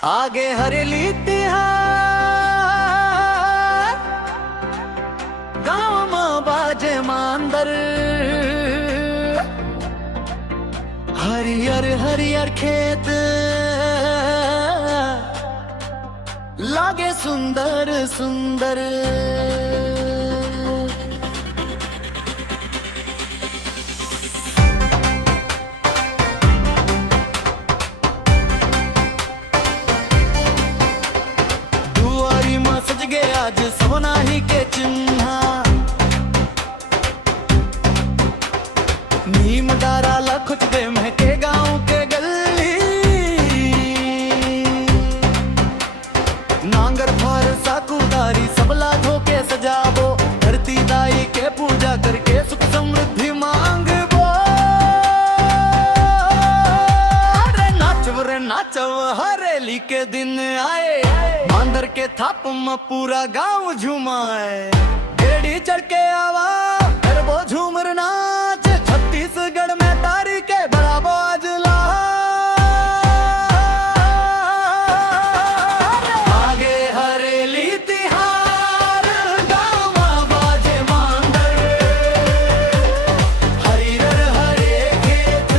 आगे हरेली तिहार गाँव में बाजे मांदर हरियर हरियर खेत लागे सुंदर सुंदर। सज गए आज सोनाही के चिन्हा नीम डारा लखुच दे महके गाँव के गली नांगर फर साकुदारी सबला धोके सजाबो धरती दाई के पूजा करके सुख समृद्धि मांगबो। रे नाचव हरेली के दिन आए मांदर के थाप में पूरा गांव झुमाए गेड़ी चढ़ के आवा गरबो झूमर नाच छत्तीसगढ़ में तारी के बड़ाबो अजला आगे हरेली तिहार गांव में बाजे मांदर हरियर हरे खेत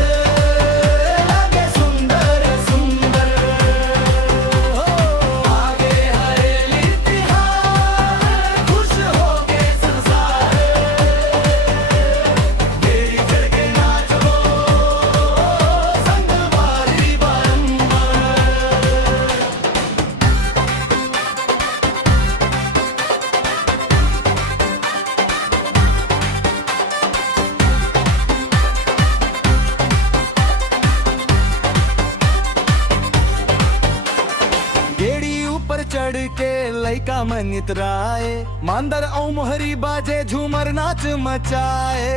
लागे सुंदर सुंदर। ऊपर चढ़ के लइका में नितराए मांदर औ मोहरी बाजे झूमर नाच मचाए।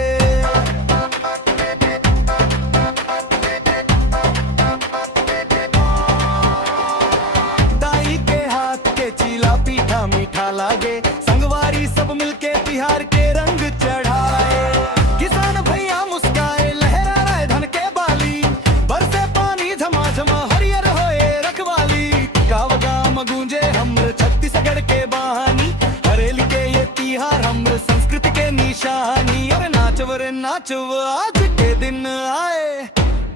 दाई के हाथ के चीला पीठा मीठा लागे संगवारी सब मिलके तिहार के रंग चढ़ाए। किसान भैया मुस्काए लहरा रहे धन के बाली बरसे पानी झमाझमा हरियर होए रखवाली गाँव गाँव गूंजे हमर छत्तीसगढ़ के बहानी हरेली के ये तिहार हमर संस्कृति के निशानी। और नाचव रे नाचव आज के दिन आए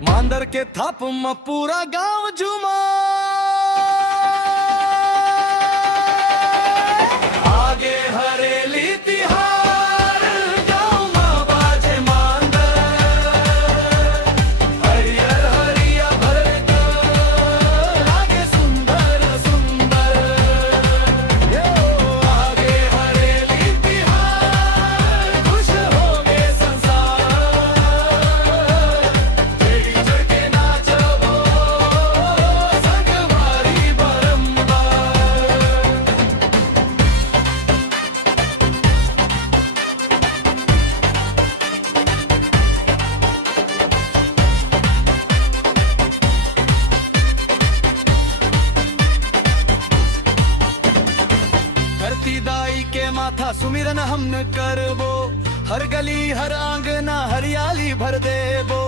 मांदर के थाप में पूरा गांव झूमा आगे हरेली तिहार गांव में बाजे मांदर हरियर हरिया भरत लागे सुंदर सुंदर। आगे हरेली तिहार खुश हो गए संसार जेड़ी चढ़ के नाचबो संगवारी बारंबार। धरती दाई के माथा सुमिरन हमन करबो हर गली हर आंगना हरियाली भर देबो।